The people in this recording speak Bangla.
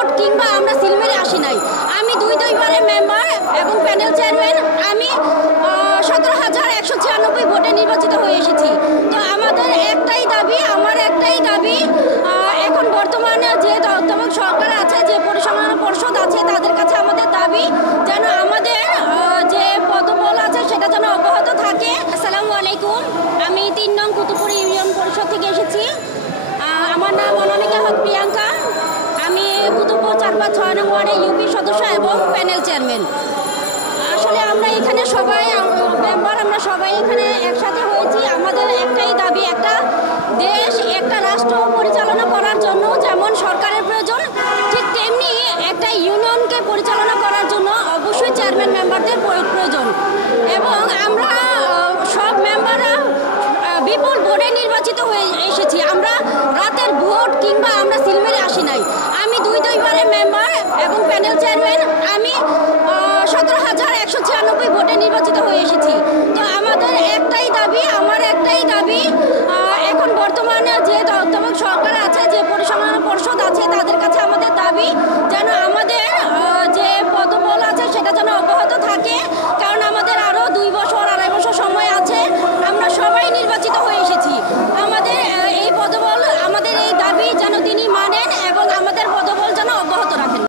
ভোট কিংবা আমরা সিলমেরে আসি নাই। আমি দুইবারের মেম্বার এবং প্যানেল চেয়ারম্যান। আমি 17,196 ভোটে নির্বাচিত হয়ে এসেছি। তো আমাদের আমার একটাই দাবি, এখন বর্তমানে যে তত্ত্বাবধায়ক সরকার আছে, যে পরিচালনা পর্ষদ আছে, তাদের কাছে আমাদের দাবি যেন আমাদের যে পদবল আছে সেটা যেন অব্যাহত থাকে। আসসালামু আলাইকুম, আমি 3 নং কুতুবপুর ইউনিয়ন পরিষদ থেকে এসেছি। আমার নাম অনামিকা হক প্রিয়াঙ্কা। আমি কুতুবপুর 4/6 নং ওয়ার্ডের ইউপি সদস্য এবং প্যানেল চেয়ারম্যান। আসলে আমরা এখানে সবাই মেম্বার, আমরা সবাই এখানে একসাথে হয়েছি। আমাদের একটাই দাবি, একটা দেশ, একটা রাষ্ট্র পরিচালনা করার জন্য যেমন সরকার